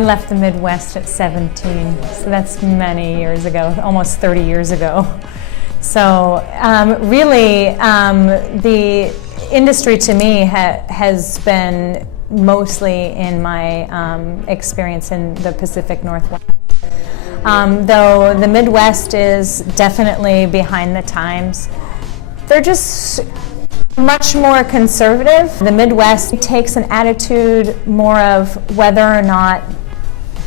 I left the Midwest at 17, so that's many years ago, almost 30 years ago. So really, the industry to me has been mostly in my experience in the Pacific Northwest. Though the Midwest is definitely behind the times. They're just much more conservative. The Midwest takes an attitude more of whether or not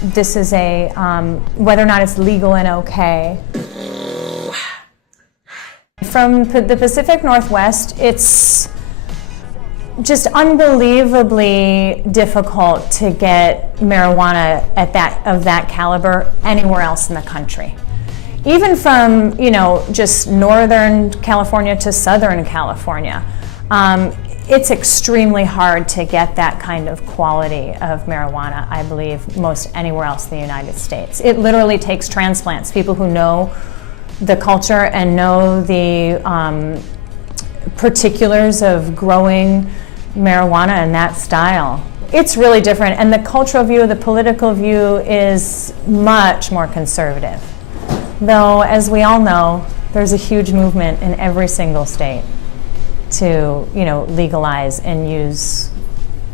this is whether or not it's legal and okay. From the Pacific Northwest, it's just unbelievably difficult to get marijuana of that caliber anywhere else in the country. Even from, just Northern California to Southern California, it's extremely hard to get that kind of quality of marijuana, I believe, most anywhere else in the United States. It literally takes transplants, people who know the culture and know the particulars of growing marijuana in that style. It's really different, and the cultural view, the political view is much more conservative. Though, as we all know, there's a huge movement in every single state to, legalize and use,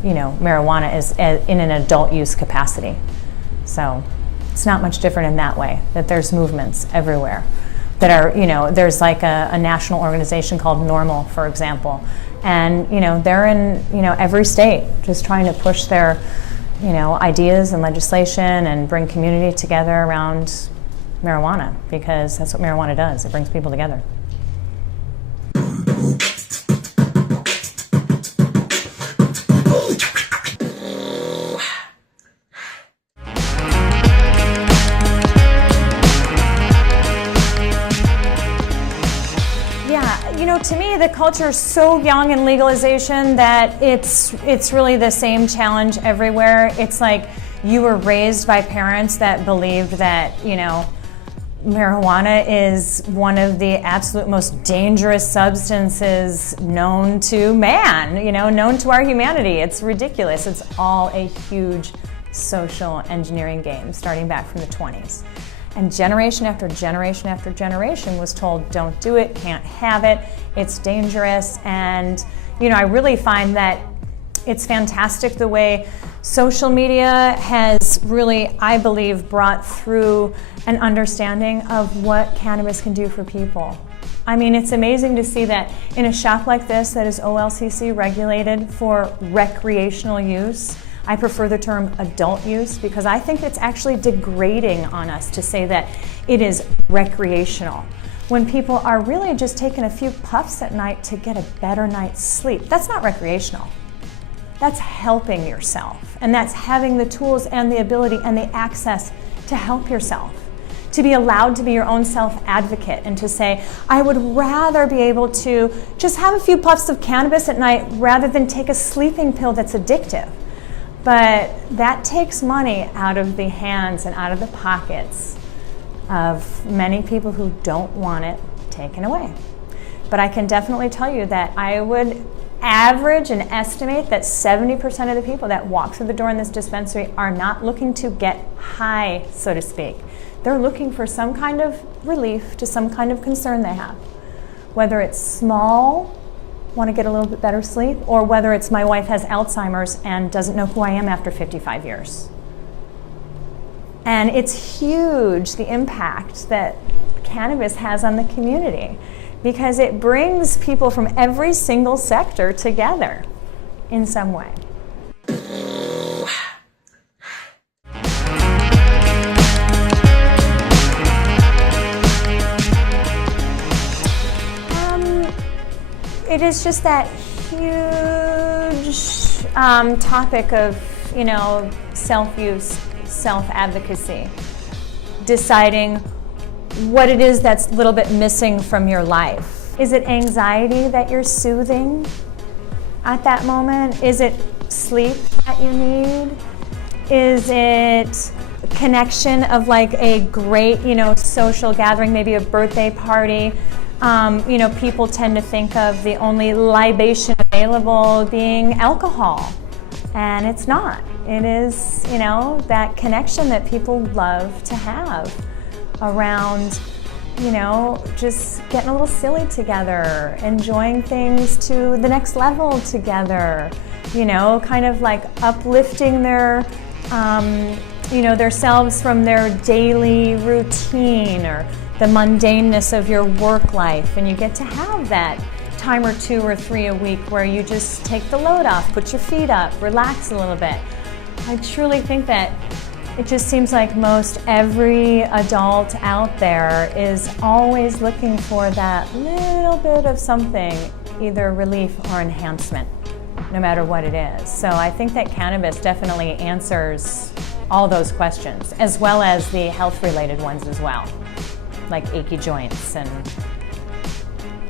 marijuana in an adult use capacity. So it's not much different in that way, that there's movements everywhere that are, there's like a national organization called NORML, for example, and, they're in, every state just trying to push their, ideas and legislation and bring community together around marijuana, because that's what marijuana does. It brings people together. To me, the culture is so young in legalization that it's really the same challenge everywhere. It's like you were raised by parents that believed that, marijuana is one of the absolute most dangerous substances known to man, known to our humanity. It's ridiculous. It's all a huge social engineering game starting back from the 20s. And generation after generation after generation was told, don't do it, can't have it, it's dangerous. And, I really find that it's fantastic the way social media has really, I believe, brought through an understanding of what cannabis can do for people. I mean, it's amazing to see that in a shop like this that is OLCC regulated for recreational use. I prefer the term adult use because I think it's actually degrading on us to say that it is recreational when people are really just taking a few puffs at night to get a better night's sleep. That's not recreational. That's helping yourself, and that's having the tools and the ability and the access to help yourself, to be allowed to be your own self-advocate and to say, I would rather be able to just have a few puffs of cannabis at night rather than take a sleeping pill that's addictive. But that takes money out of the hands and out of the pockets of many people who don't want it taken away. But I can definitely tell you that I would average and estimate that 70% of the people that walk through the door in this dispensary are not looking to get high, so to speak. They're looking for some kind of relief to some kind of concern they have. Whether it's small, want to get a little bit better sleep, or whether it's my wife has Alzheimer's and doesn't know who I am after 55 years. And it's huge, the impact that cannabis has on the community, because it brings people from every single sector together in some way. It is just that huge topic of, self-use, self-advocacy, deciding what it is that's a little bit missing from your life. Is it anxiety that you're soothing at that moment? Is it sleep that you need? Is it connection of like a great, social gathering, maybe a birthday party? People tend to think of the only libation available being alcohol. And it's not. It is, you know, that connection that people love to have around, you know, just getting a little silly together, enjoying things to the next level together, you know, kind of like uplifting their, you know, themselves from their daily routine or the mundaneness of your work life. And you get to have that time or 2 or 3 a week where you just take the load off, put your feet up, relax a little bit. I truly think that it just seems like most every adult out there is always looking for that little bit of something, either relief or enhancement, no matter what it is. So I think that cannabis definitely answers all those questions, as well as the health-related ones as well, like achy joints and,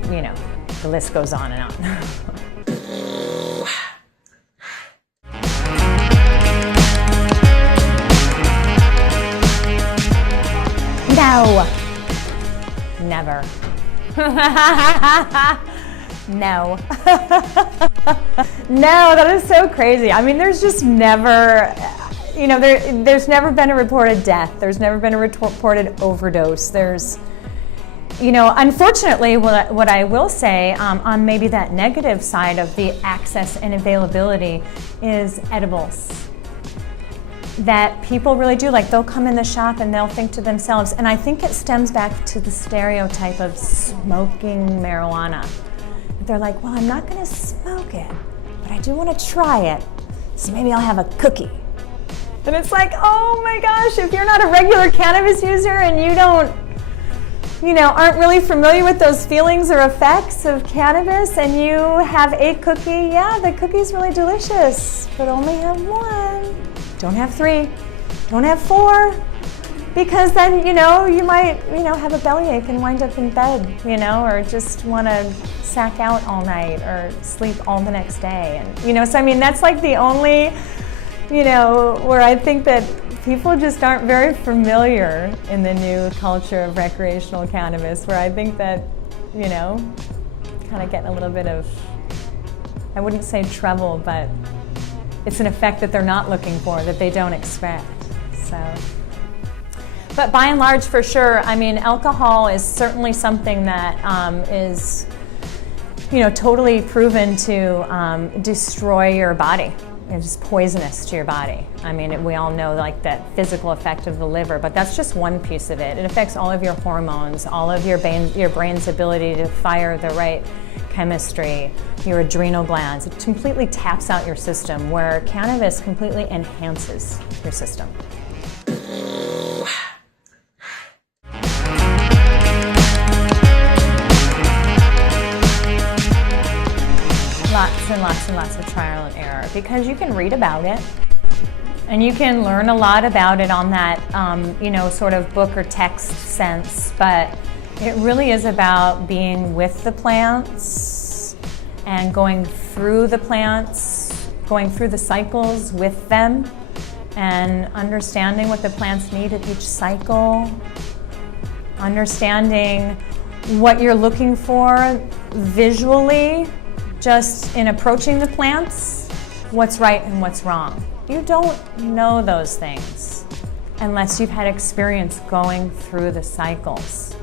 you know, the list goes on and on. No. Never. No. No, that is so crazy. I mean, there's just never, you know, there's never been a reported death. There's never been a reported overdose. There's, you know, unfortunately, what I will say on maybe that negative side of the access and availability is edibles. That people really do, like they'll come in the shop and they'll think to themselves, and I think it stems back to the stereotype of smoking marijuana. They're like, well, I'm not gonna smoke it, but I do wanna try it, so maybe I'll have a cookie. And it's like, oh my gosh, if you're not a regular cannabis user and you don't, you know, aren't really familiar with those feelings or effects of cannabis and you have a cookie, yeah, the cookie's really delicious, but only have 1. Don't have 3, don't have 4, because then, you know, you might, you know, have a bellyache and wind up in bed, you know, or just want to sack out all night or sleep all the next day. And, you know, so I mean, that's like the only, you know, where I think that people just aren't very familiar in the new culture of recreational cannabis, where I think that, you know, kind of getting a little bit of, I wouldn't say trouble, but it's an effect that they're not looking for, that they don't expect. So, but by and large, for sure, I mean, alcohol is certainly something that is, you know, totally proven to destroy your body. It's poisonous to your body. I mean, we all know like that physical effect of the liver, but that's just one piece of it. It affects all of your hormones, all of your brain's ability to fire the right chemistry, your adrenal glands. It completely taps out your system, where cannabis completely enhances your system. Lots and lots and lots of trial and error, because you can read about it and you can learn a lot about it on that, you know, sort of book or text sense, but it really is about being with the plants and going through the plants, going through the cycles with them, and understanding what the plants need at each cycle, understanding what you're looking for visually, just in approaching the plants, what's right and what's wrong. You don't know those things unless you've had experience going through the cycles.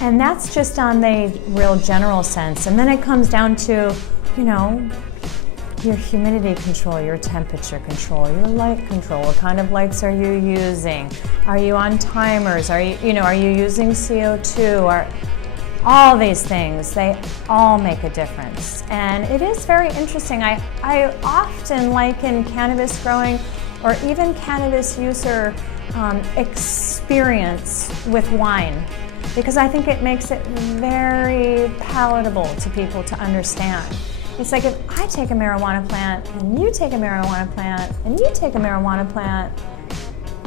And that's just on the real general sense. And then it comes down to, you know, your humidity control, your temperature control, your light control. What kind of lights are you using? Are you on timers? Are you using CO2? All these things, they all make a difference. And it is very interesting. I often liken cannabis growing, or even cannabis user experience with wine, because I think it makes it very palatable to people to understand. It's like if I take a marijuana plant, and you take a marijuana plant, and you take a marijuana plant,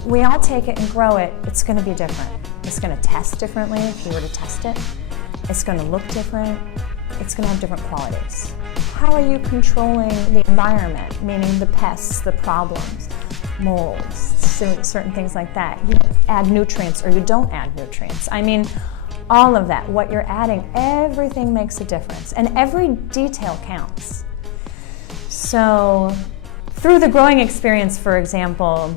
we all take it and grow it, it's gonna be different. It's gonna test differently if you were to test it. It's going to look different. It's going to have different qualities. How are you controlling the environment, meaning the pests, the problems, molds, certain things like that? You add nutrients or you don't add nutrients. I mean, all of that, what you're adding, everything makes a difference, and every detail counts. So through the growing experience, for example,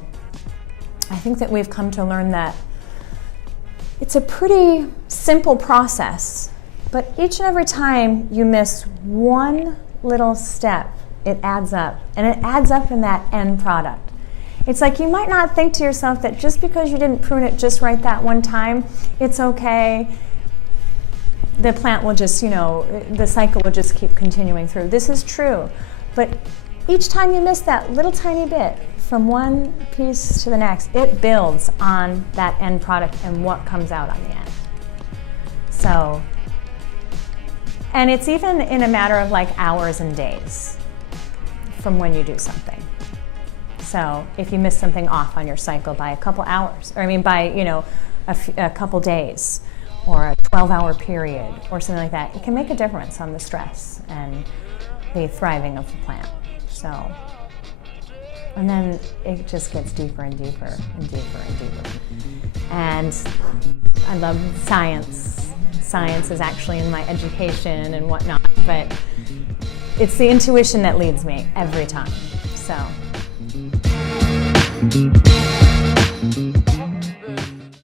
I think that we've come to learn that it's a pretty simple process, but each and every time you miss one little step, it adds up, and it adds up in that end product. It's like you might not think to yourself that just because you didn't prune it just right that one time, it's okay. The plant will just, the cycle will just keep continuing through. This is true, but each time you miss that little tiny bit from one piece to the next, it builds on that end product and what comes out on the end. So, and it's even in a matter of like hours and days from when you do something. So if you miss something off on your cycle by a couple hours, or by a couple days, or a 12-hour period, or something like that, it can make a difference on the stress and the thriving of the plant. So, and then it just gets deeper and deeper and deeper and deeper. And I love science. Science is actually in my education and whatnot, but it's the intuition that leads me every time. So.